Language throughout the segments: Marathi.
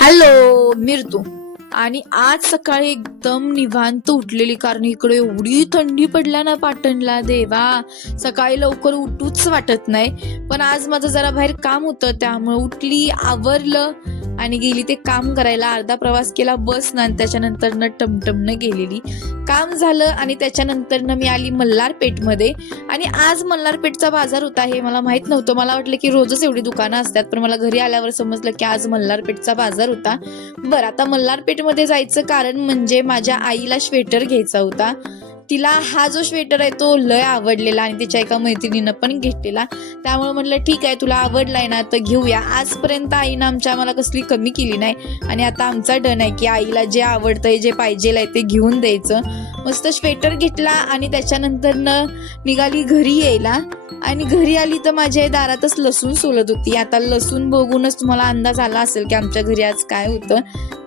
हॅलो मिर्तू. आणि आज सकाळी एकदम निवांत उठलेली, कारण इकडे एवढी थंडी पडल्या ना पाटणला देवा, सकाळी लवकर उठूच वाटत नाही. पण आज माझं जरा बाहेर काम होतं त्यामुळे उठली, आवरलं आणि गेली ते काम करायला. अर्धा प्रवास केला बस ना, त्याच्यानंतर टमटमनं गेलेली. काम झालं आणि त्याच्यानंतर मी आली मल्हारपेठमध्ये. आणि आज मल्हारपेठचा बाजार होता हे मला माहित नव्हतं. मला वाटलं की रोजच एवढी दुकानं असतात, पण मला घरी आल्यावर समजलं की आज मल्हारपेठचा बाजार होता. बरं, आता मल्हारपेठमध्ये जायचं कारण म्हणजे माझ्या आईला स्वेटर घ्यायचा होता. तिला हा जो स्वेटर आहे तो लय आवडलेला आणि तिच्या एका मैत्रिणीनं पण घेतलेला. त्यामुळे म्हटलं ठीक आहे, तुला आवडलाय ना तर घेऊया. आजपर्यंत आईनं आम्हाला कसली कमी केली नाही आणि आता आमचा डन आहे की आईला जे आवडतंय, जे पाहिजे आहे ते घेऊन द्यायचं. मस्त स्वेटर घेतला आणि त्याच्यानंतर निघाली घरी यायला. आणि घरी आली तर माझ्या दारातच लसूण सोलत होती. आता लसूण बघूनच तुम्हाला अंदाज आला असेल की आमच्या घरी आज काय होतं.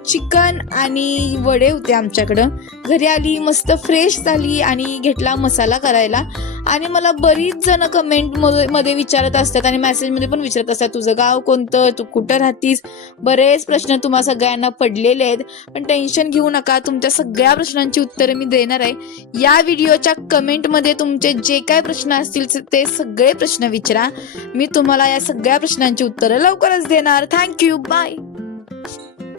चिकन आणि वडे होते आमच्याकडं. घरी आली, मस्त फ्रेश झाली आणि घेतला मसाला करायला. आणि मला बरीच जण कमेंट मध्ये विचारत असतात आणि मेसेजमध्ये पण विचारत असतात, तुझं गाव कोणतं, तू कुठं राहतीस. बरेच प्रश्न तुम्हा सगळ्यांना पडलेले आहेत, पण टेन्शन घेऊ नका, तुमच्या सगळ्या प्रश्नांची उत्तरे मी देणार आहे. या व्हिडिओच्या कमेंटमध्ये तुमचे जे काय प्रश्न असतील ते सगळे प्रश्न विचारा. मी तुम्हाला या सगळ्या प्रश्नांची उत्तरं लवकरच देणार. Thank you, bye.